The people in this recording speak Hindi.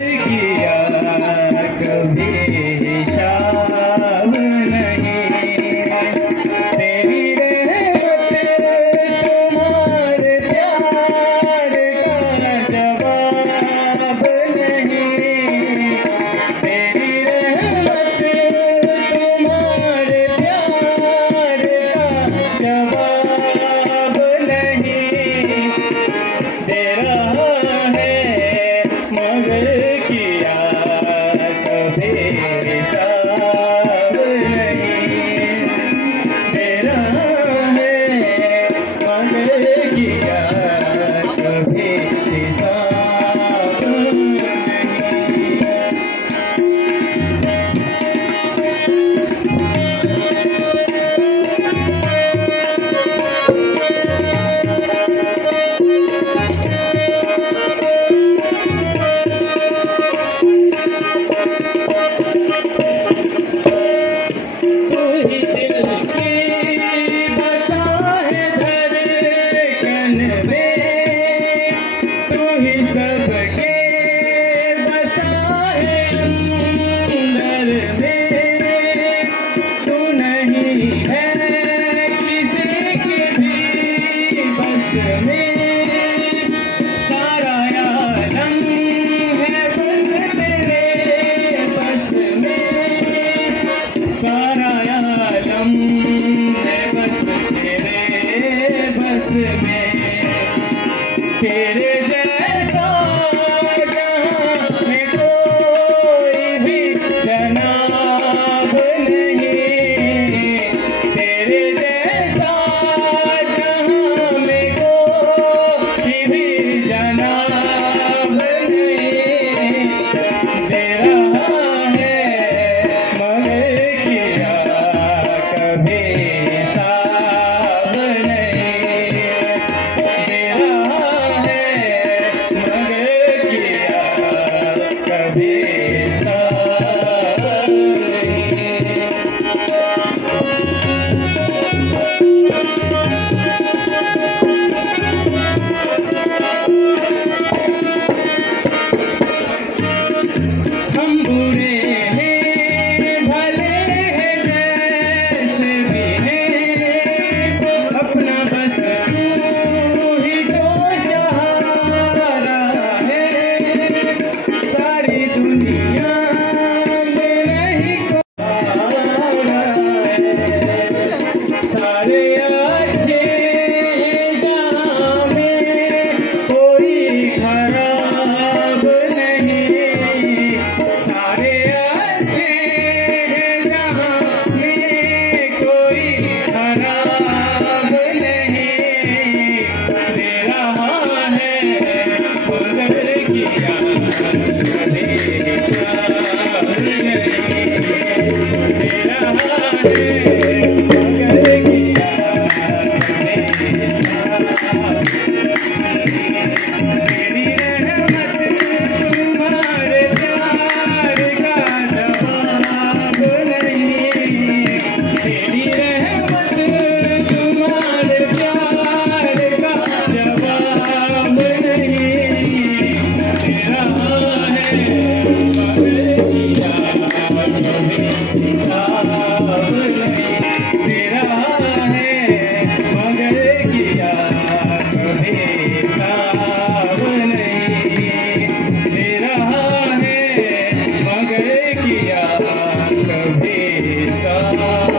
किया कभी हिसाब नहीं, तेरी रहमत तुम्हारे प्यार का जवाब नहीं, तेरी रहमत तुम्हारे प्यार का जवाब नहीं, दे रहा है मगर किया कभी हिसाब नहीं, दे रहा है मगर किया कभी हिसाब नहीं। सारा आलम है बस तेरे बस में, तेरे जैसा जहाँ में कोई भी जनाब नहीं, तेरे जैसा जहाँ में कोई भी जनाब नहीं, दे रहा है मगर किया कभी हिसाब नहीं, दे रहा है मगर किया कभी हिसाब नहीं। हम बुरे हैं भले हैं जैसे भी हैं, अपना बस तू ही तो सहारा है, सारी दुनिया में नहीं कोई है, सारे अच्छे जहाँ में कोई खराब नहीं, सारे अच्छे जहाँ में कोई खराब नहीं, दे रहा है मगर किया कभी हिसाब नहीं, दे रहा है मगर किया कभी हिसाब नहीं, तेरी रहमत तुम्हारे प्यार का जवाब नहीं, तेरी रहमत तुम्हारे प्यार का जवाब नहीं, दे रहा है मगर किया कभी हिसाब नहीं, दे रहा है मगर किया कभी हिसाब नहीं, दे रहा है मगर किया कभी हिसाब